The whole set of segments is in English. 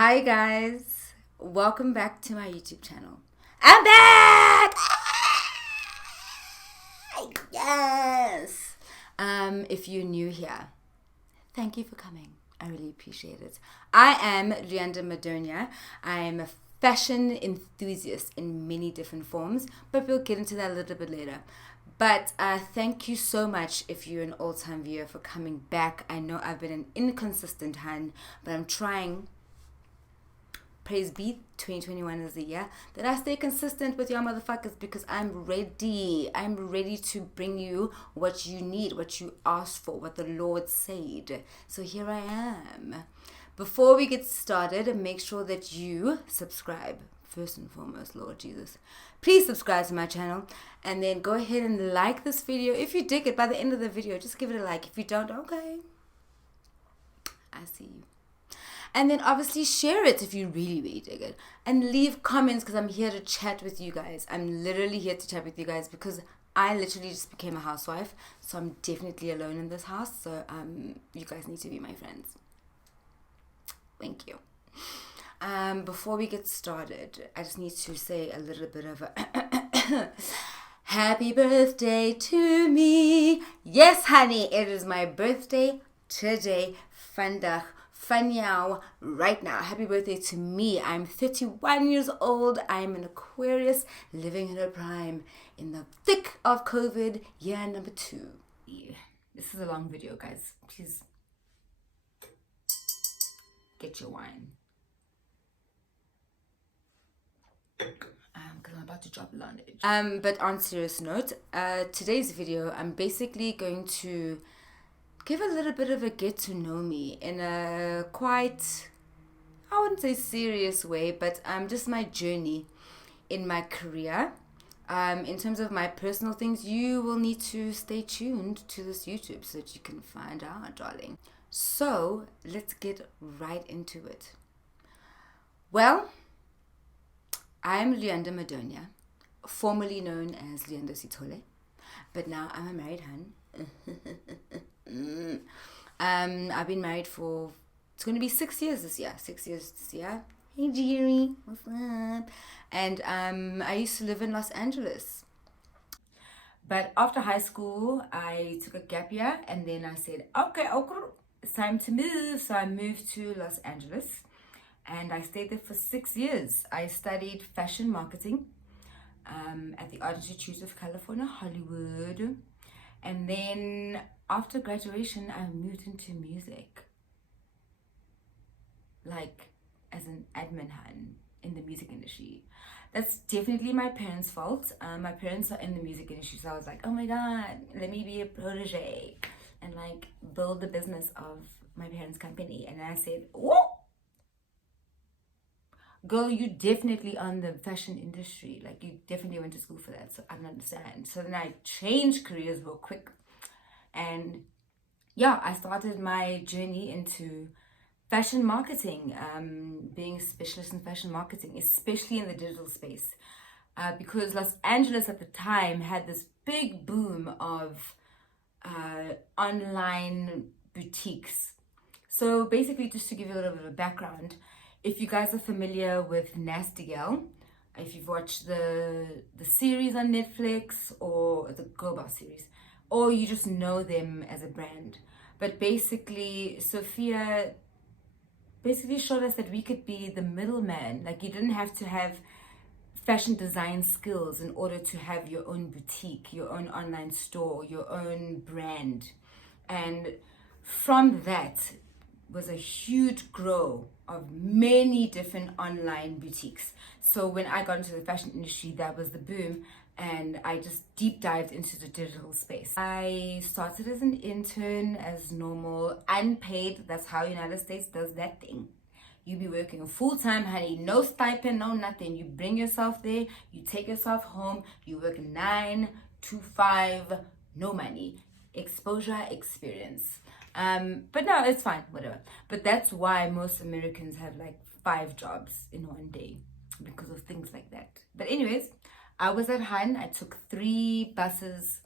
Hi guys, welcome back to my YouTube channel. I'm back! Yes! If you're new here, thank you for coming. I really appreciate it. I am Rianda Madonia. I am a fashion enthusiast in many different forms, but we'll get into that a little bit later. But thank you so much if you're an all-time viewer for coming back. I know I've been an inconsistent hand, but I'm trying. Praise be, 2021 is the year that I stay consistent with y'all motherfuckers because I'm ready. I'm ready to bring you what you need, what you asked for, what the Lord said. So here I am. Before we get started, make sure that you subscribe. First and foremost, Lord Jesus. Please subscribe to my channel and then go ahead and like this video. If you dig it, by the end of the video, just give it a like. If you don't, okay. I see you. And then obviously share it if you really, really dig it. And leave comments because I'm here to chat with you guys. I'm literally here to chat with you guys because I literally just became a housewife. So I'm definitely alone in this house. So you guys need to be my friends. Thank you. Before we get started, I just need to say a little bit of a happy birthday to me. Yes, honey, it is my birthday today. Vandaag. Fanyao right now. Happy birthday to me. I'm 31 years old. I'm an Aquarius living in her prime in the thick of COVID, year number 2. This is a long video, guys. Please get your wine. Because I'm about to drop lunch. But on serious note, today's video, I'm basically going to give a little bit of a get to know me in a quite, I wouldn't say serious way, but just my journey in my career. In terms of my personal things, you will need to stay tuned to this YouTube so that you can find out, darling. So let's get right into it. Well, I'm Rianda Madonia, formerly known as Rianda Sithole, but now I'm a married hun. I've been married for, it's going to be 6 years this year. 6 years this year. Hey Jerry, what's up? And I used to live in Los Angeles. But after high school, I took a gap year and then I said, okay, it's time to move. So I moved to Los Angeles and I stayed there for 6 years. I studied fashion marketing at the Art Institute of California, Hollywood. And then after graduation, I moved into music. Like as an admin hand in the music industry. That's definitely my parents' fault. My parents are in the music industry, so I was like, oh my God, let me be a protege and like build the business of my parents' company. And I said, whoa, girl, you definitely on the fashion industry. Like you definitely went to school for that, so I don't understand. So then I changed careers real quick. And yeah, I started my journey into fashion marketing, being a specialist in fashion marketing, especially in the digital space. Because Los Angeles at the time had this big boom of online boutiques. So basically, just to give you a little bit of background, if you guys are familiar with Nasty Gal, if you've watched the series on Netflix or the Girl Boss series, or you just know them as a brand. But basically, Sophia basically showed us that we could be the middleman. Like you didn't have to have fashion design skills in order to have your own boutique, your own online store, your own brand. And from that was a huge grow of many different online boutiques. So when I got into the fashion industry, that was the boom. And I just deep dived into the digital space. I started as an intern, as normal, unpaid. That's how United States does that thing. You be working full-time, honey, no stipend, no nothing. You bring yourself there, you take yourself home, you work 9 to 5, no money. Exposure, experience. But no, it's fine, whatever. But that's why most Americans have like 5 jobs in one day because of things like that. But anyways, I was at Han. I took 3 buses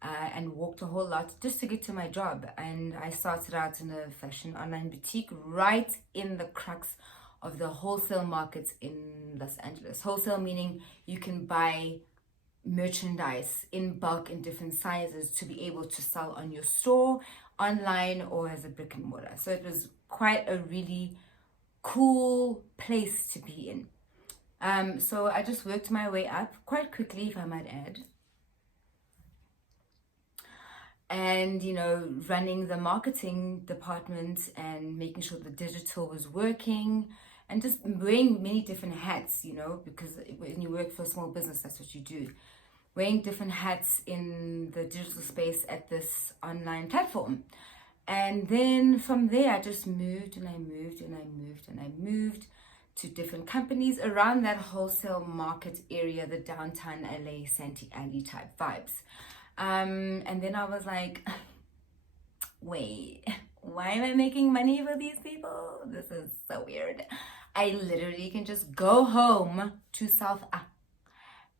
and walked a whole lot just to get to my job. And I started out in a fashion online boutique right in the crux of the wholesale markets in Los Angeles. Wholesale meaning you can buy merchandise in bulk in different sizes to be able to sell on your store, online, or as a brick and mortar. So it was quite a really cool place to be in. So I just worked my way up quite quickly, if I might add. And, you know, running the marketing department and making sure the digital was working and just wearing many different hats, you know, because when you work for a small business, that's what you do. Wearing different hats in the digital space at this online platform. And then from there, I just moved and I moved and I moved and I moved to different companies around that wholesale market area, the downtown LA, Santee Alley type vibes. And then I was like, wait, why am I making money for these people? This is so weird. I literally can just go home to South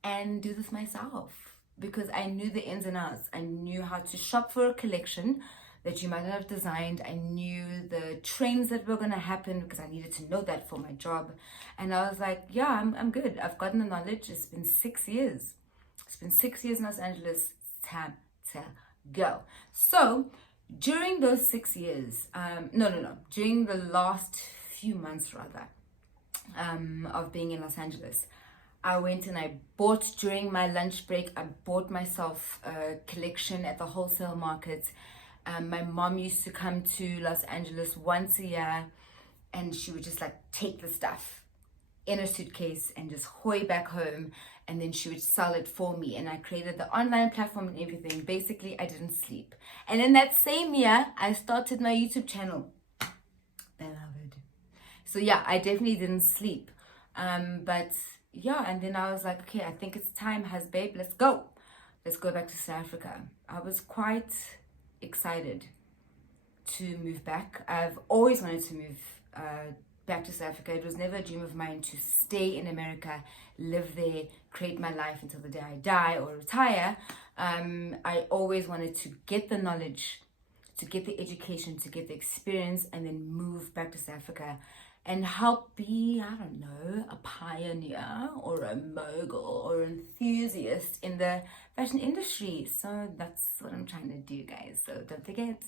and do this myself, because I knew the ins and outs. I knew how to shop for a collection that you might not have designed. I knew the trends that were going to happen because I needed to know that for my job. And I was like, yeah, I'm good. I've gotten the knowledge. It's been 6 years. It's been 6 years in Los Angeles. Time to go. So during those 6 years, during the last few months rather, of being in Los Angeles, I went and I bought, during my lunch break, I bought myself a collection at the wholesale market. My mom used to come to Los Angeles once a year, and she would just like take the stuff in a suitcase and just hoy back home, and then she would sell it for me. And I created the online platform and everything. Basically, I didn't sleep. And in that same year, I started my YouTube channel. Beloved. So yeah, I definitely didn't sleep. But yeah, and then I was like, okay, I think it's time, babe, let's go. Let's go back to South Africa. I was quite excited to move back. I've always wanted to move back to South Africa. It was never a dream of mine to stay in America, live there, create my life until the day I die or retire. I always wanted to get the knowledge, to get the education, to get the experience, and then move back to South Africa and help be, I don't know, a pioneer or a mogul or enthusiast in the fashion industry. So that's what I'm trying to do, guys. So don't forget,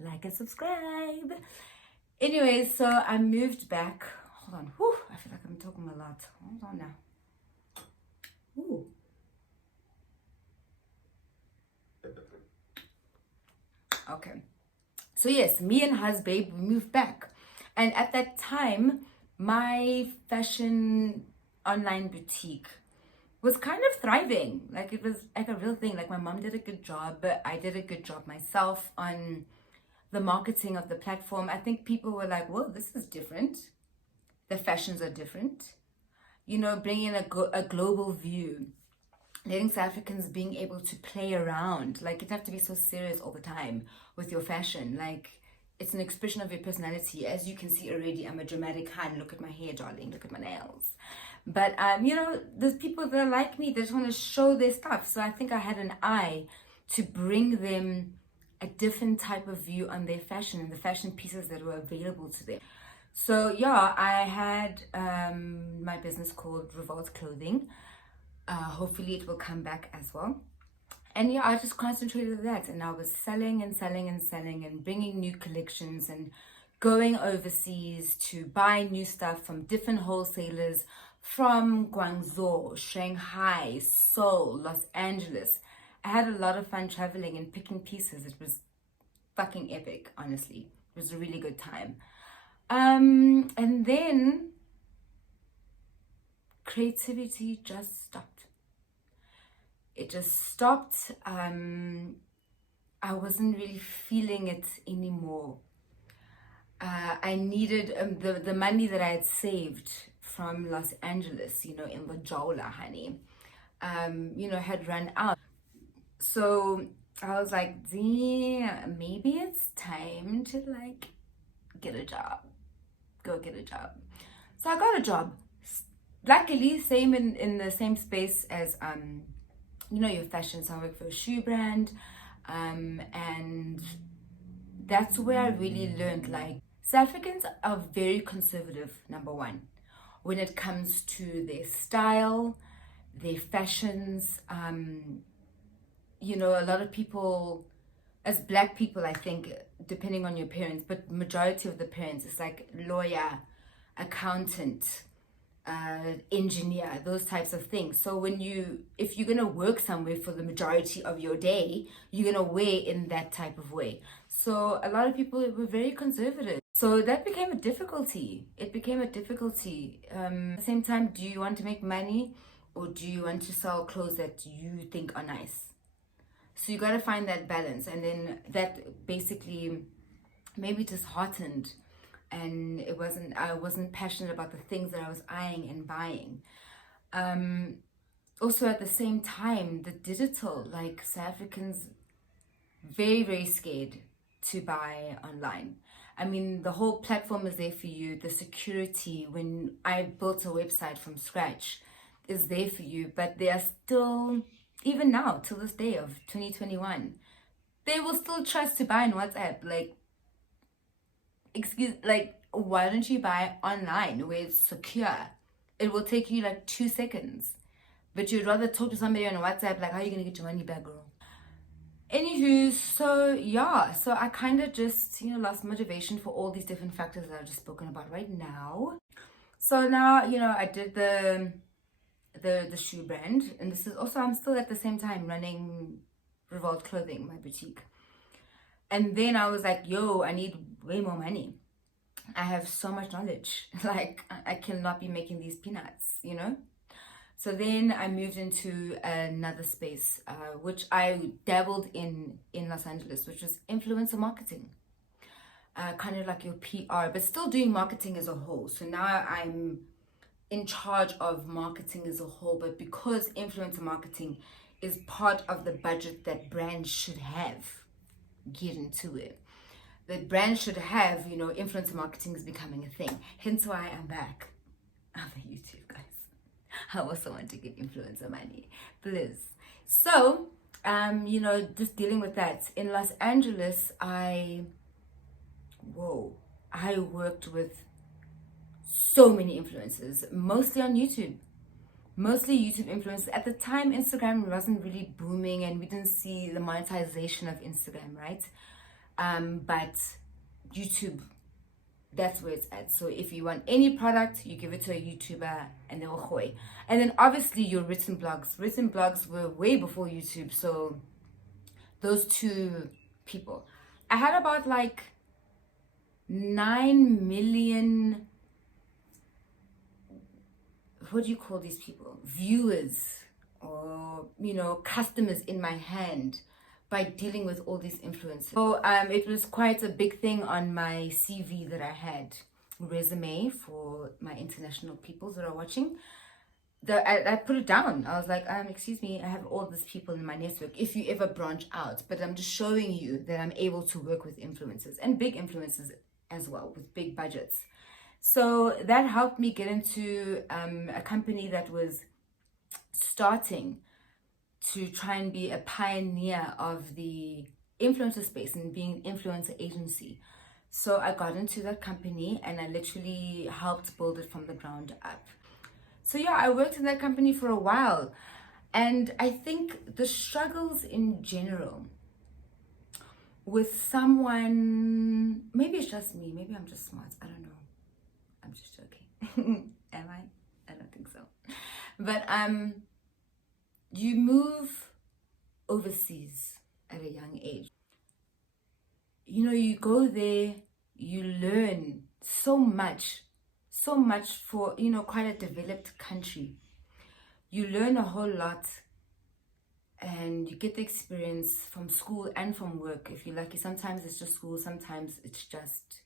like and subscribe. Anyway, so I moved back. Hold on. Whew, I feel like I'm talking a lot. Hold on now. Ooh. Okay. So yes, me and babe, we moved back. And at that time, my fashion online boutique was kind of thriving. Like, it was like a real thing. Like, my mom did a good job, but I did a good job myself on the marketing of the platform. I think people were like, whoa, this is different. The fashions are different. You know, bringing a global view. Letting South Africans being able to play around. Like, you don't have to be so serious all the time with your fashion. Like, it's an expression of your personality. As you can see already, I'm a dramatic hun. Look at my hair, darling. Look at my nails. But, you know, there's people that are like me. They just want to show their stuff. So I think I had an eye to bring them a different type of view on their fashion and the fashion pieces that were available to them. So yeah, I had my business called Revolt Clothing. Hopefully it will come back as well. And yeah, I just concentrated on that, and I was selling and selling and selling and bringing new collections and going overseas to buy new stuff from different wholesalers from Guangzhou, Shanghai, Seoul, Los Angeles. I had a lot of fun traveling and picking pieces. It was fucking epic, honestly. It was a really good time. And then creativity just stopped. It just stopped. I wasn't really feeling it anymore. I needed the money that I had saved from Los Angeles, you know, in the Dzolls, honey, you know, had run out. So I was like, damn, maybe it's time to like get a job. Go get a job. So I got a job. Luckily, same in the same space as you know, your fashion. So I work for a shoe brand, and that's where I really learned like South Africans are very conservative, number one, when it comes to their style, their fashions. You know, a lot of people, as black people, I think, depending on your parents, but majority of the parents, it's like lawyer, accountant, engineer, those types of things. So if you're gonna work somewhere for the majority of your day, you're gonna wear in that type of way. So a lot of people were very conservative. So that became a difficulty. It became a difficulty. At the same time, do you want to make money, or do you want to sell clothes that you think are nice? So you got to find that balance, and then that basically maybe disheartened, and I wasn't passionate about the things that I was eyeing and buying. Also at the same time, the digital, like South Africans, very, very scared to buy online. I mean, the whole platform is there for you. The security, when I built a website from scratch, is there for you, but they are still, even now, till this day of 2021, they will still trust to buy on WhatsApp. Like, why don't you buy online where it's secure? It will take you like 2 seconds, but you'd rather talk to somebody on WhatsApp, like, how are you gonna get your money back, girl? Anywho, so yeah, so I kind of just, lost motivation for all these different factors that I've just spoken about right now. So now, I did the shoe brand, and this is also, I'm still at the same time running Revolt Clothing, my boutique. And then I was like, yo, I need way more money. I have so much knowledge, like I cannot be making these peanuts, So then I moved into another space, which I dabbled in Los Angeles, which was influencer marketing. Kind of like your PR, but still doing marketing as a whole. So now I'm in charge of marketing as a whole, but because influencer marketing is part of the budget that brands should have, get into it. The brand should have, influencer marketing is becoming a thing. Hence why I'm back on the YouTube, guys. I also want to get influencer money, please. So, just dealing with that. In Los Angeles, I worked with so many influencers, mostly on YouTube. Mostly YouTube influencers. At the time, Instagram wasn't really booming and we didn't see the monetization of Instagram, right? But YouTube, that's where it's at. So if you want any product, you give it to a YouTuber and they will hoy. And then obviously your written blogs. Written blogs were way before YouTube. So those two people. I had about like 9 million, what do you call these people? Viewers or, customers in my hand by dealing with all these influencers. So it was quite a big thing on my CV that I had, resume for my international peoples that are watching. I put it down. I was like, excuse me, I have all these people in my network if you ever branch out. But I'm just showing you that I'm able to work with influencers and big influencers as well with big budgets. So that helped me get into a company that was starting to try and be a pioneer of the influencer space and being an influencer agency. So I got into that company and I literally helped build it from the ground up. So yeah, I worked in that company for a while. And I think the struggles in general with someone, maybe it's just me, maybe I'm just smart, I don't know. I'm just joking. Am I? I don't think so. But you move overseas at a young age. You go there, you learn so much for, quite a developed country. You learn a whole lot and you get the experience from school and from work. If you're lucky, sometimes it's just school, sometimes it's just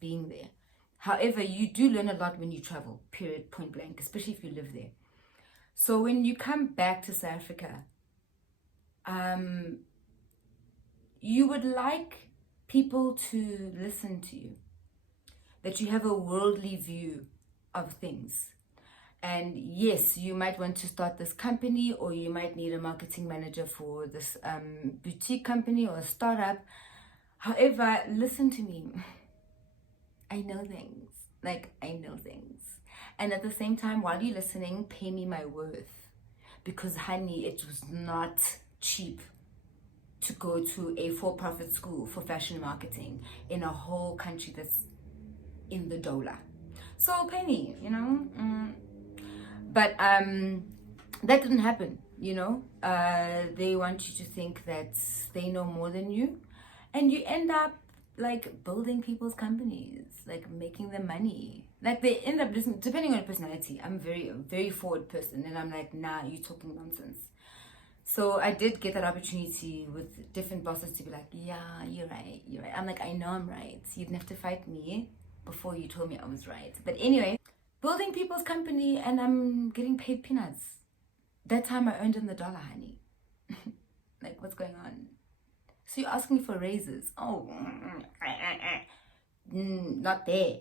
being there. However, you do learn a lot when you travel, period, point blank, especially if you live there. So when you come back to South Africa, you would like people to listen to you, that you have a worldly view of things. And yes, you might want to start this company, or you might need a marketing manager for this boutique company or a startup. However, listen to me. I know things. Like, I know things. And at the same time, while you're listening, pay me my worth. Because, honey, it was not cheap to go to a for-profit school for fashion marketing in a whole country that's in the dollar. So pay me, you know. But that didn't happen, you know. They want you to think that they know more than you, and you end up like building people's companies, like making them money. Like they end up listening, depending on your personality. I'm very forward person, and I'm like, nah, you talking nonsense. So I did get that opportunity with different bosses to be like, yeah, you're right. I'm like, I know I'm right. You didn't have to fight me before you told me I was right. But anyway, building people's company, and I'm getting paid peanuts. That time I earned in the dollar, honey. Like, what's going on? So you're asking for raises. Oh, not there.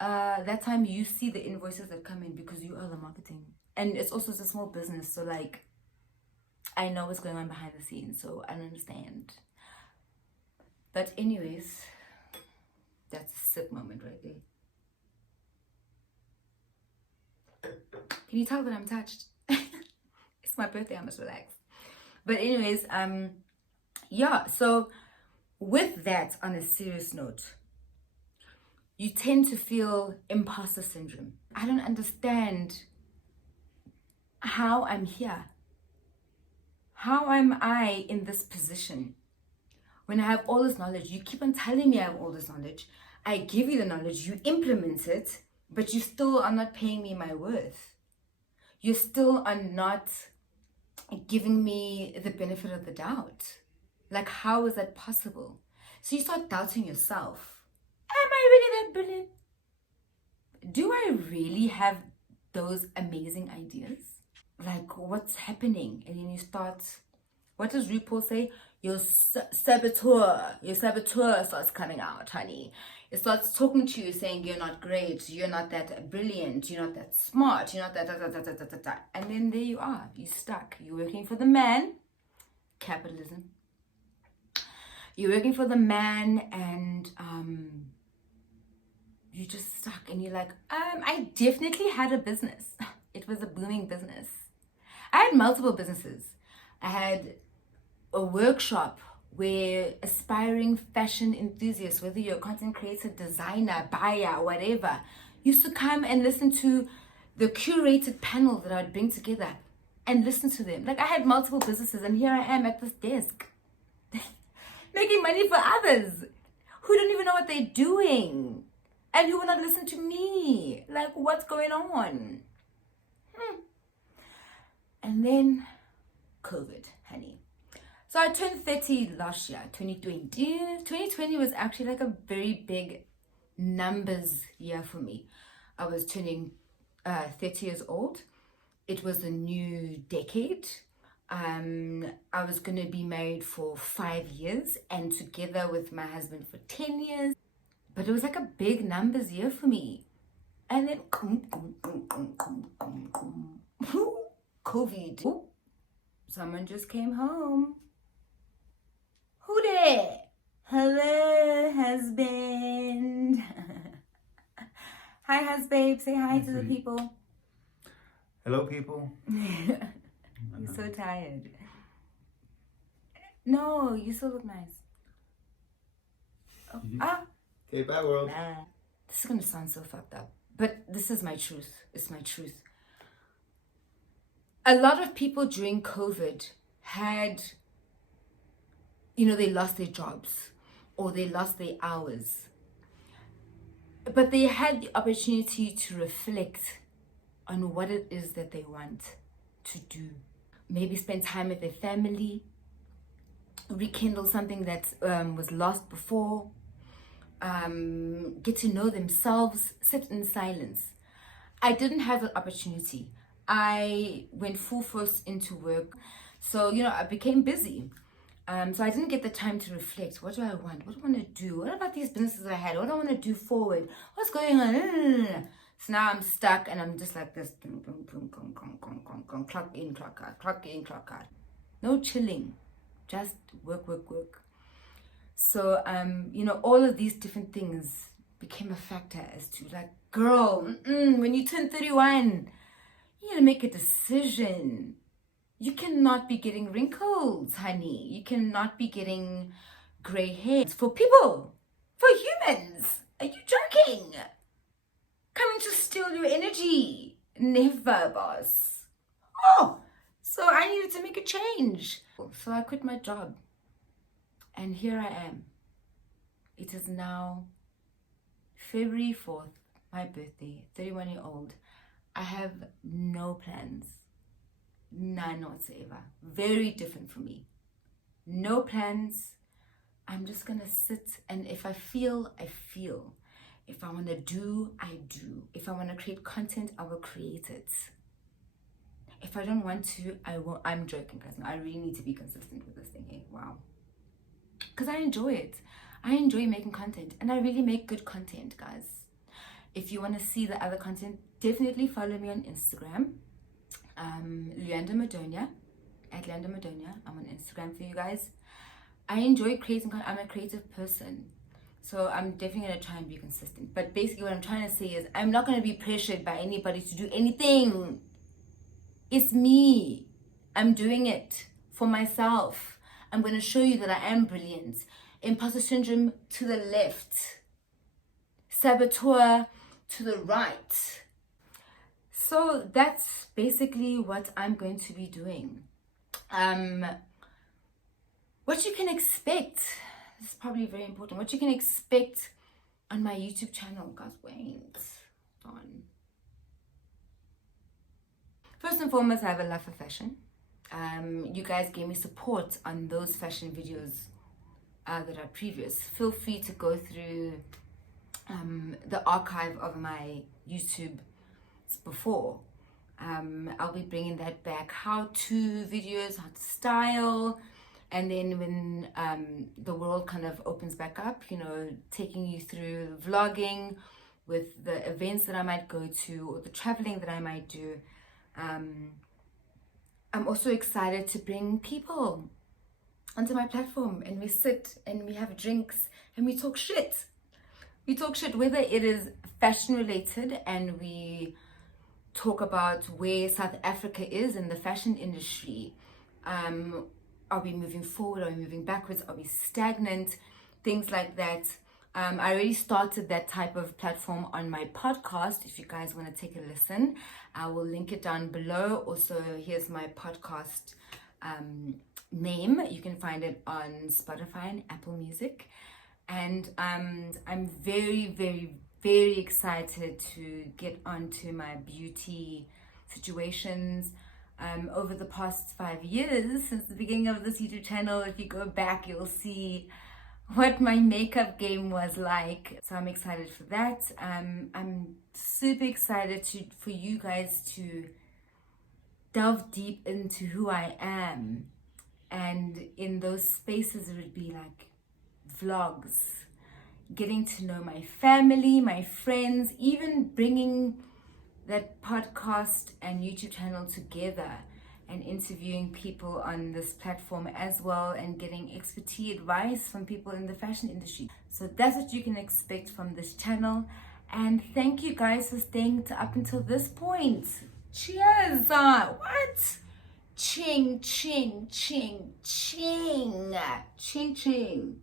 That time you see the invoices that come in because you are the marketing. And it's also a small business, so like, I know what's going on behind the scenes, so I don't understand. But anyways, that's a sip moment right there. Can you tell that I'm touched? It's my birthday, I must relax. But anyways, yeah, so with that, on a serious note, you tend to feel imposter syndrome. I don't understand how I'm here. How am I in this position when I have all this knowledge? You keep on telling me I have all this knowledge. I give you the knowledge, you implement it, but you still are not paying me my worth. You still are not giving me the benefit of the doubt. Like, how is that possible? So you start doubting yourself. Am I really that brilliant? Do I really have those amazing ideas? Like, what's happening? And then you start, what does RuPaul say? Your saboteur starts coming out, honey. It starts talking to you, saying you're not great, you're not that brilliant, you're not that smart, you're not that. And then there you are, you're stuck. You're working for the man, capitalism. You're working for the man, and you're just stuck. And you're like, I definitely had a business. It was a booming business. I had multiple businesses. I had a workshop where aspiring fashion enthusiasts, whether you're a content creator, designer, buyer, whatever, used to come and listen to the curated panel that I'd bring together and listen to them. Like, I had multiple businesses, and here I am at this desk making money for others who don't even know what they're doing and who will not listen to me. Like, what's going on? And then COVID, honey. So I turned 30 last year, 2020. 2020 was actually like a very big numbers year for me. I was turning 30 years old. It was a new decade. I was going to be married for 5 years and together with my husband for 10 years. But it was like a big numbers year for me. And then COVID. Someone just came home. Who there? Hello, husband. Hi, husband. Say hi to the people. Hello, people. You're so tired. No, you still look nice. Oh, Okay, bye, world. This is going to sound so fucked up, but this is my truth. It's my truth. A lot of people during COVID had, they lost their jobs or they lost their hours. But they had the opportunity to reflect on what it is that they want to do. Maybe spend time with their family, rekindle something that was lost before, get to know themselves, sit in silence. I didn't have that opportunity. I went full force into work. So, I became busy. So I didn't get the time to reflect. What do I want? What do I want to do? What about these businesses I had? What do I want to do forward? What's going on? So now I'm stuck and I'm just like this. Clock in, clock out. Clock in, clock out. No chilling. Just work. So, all of these different things became a factor as to like, girl, when you turn 31, you need to make a decision. You cannot be getting wrinkles, honey. You cannot be getting gray hairs. For people, for humans. Are you joking? Coming to steal your energy. Never, boss. Oh, so I needed to make a change. So I quit my job. And here I am. It is now February 4th, my birthday, 31-year-old. I have no plans. None whatsoever. Very different from me. No plans. I'm just gonna sit, and if I feel, I feel. If I want to do, I do. If I want to create content, I will create it. If I don't want to, I won't. I'm joking, guys. I really need to be consistent with this thing here. Wow. Because I enjoy it. I enjoy making content, and I really make good content, guys. If you want to see the other content, definitely follow me on Instagram. Leander Madonia, at Leander Madonia. I'm on Instagram for you guys. I enjoy creating content. I'm a creative person. So I'm definitely going to try and be consistent. But basically what I'm trying to say is I'm not going to be pressured by anybody to do anything. It's me. I'm doing it for myself. I'm going to show you that I am brilliant. Imposter syndrome to the left. Saboteur to the right. So that's basically what I'm going to be doing. What you can expect, this is probably very important, what you can expect on my YouTube channel, guys, wait, on. First and foremost, I have a love for fashion. You guys gave me support on those fashion videos that are previous. Feel free to go through the archive of my YouTube before. I'll be bringing that back. How-to videos, how to style. And then when the world kind of opens back up, you know, taking you through vlogging with the events that I might go to or the traveling that I might do. I'm also excited to bring people onto my platform, and we sit and we have drinks and we talk shit. We talk shit, whether it is fashion related, and we talk about where South Africa is in the fashion industry. Are we moving forward? Are we moving backwards? Are we stagnant? Things like that. I already started that type of platform on my podcast. If you guys want to take a listen, I will link it down below. Also, here's my podcast name. You can find it on Spotify and Apple Music. And I'm very, very, very excited to get onto my beauty situations. Over the past 5 years, since the beginning of this YouTube channel, if you go back, you'll see what my makeup game was like. So I'm excited for that. I'm super excited for you guys to delve deep into who I am. And in those spaces, it would be like vlogs, getting to know my family, my friends, even bringing that podcast and YouTube channel together and interviewing people on this platform as well, and getting expertise advice from people in the fashion industry. So that's what you can expect from this channel. And thank you guys for staying up until this point. Cheers! What? Ching, ching, ching, ching. Ching, ching.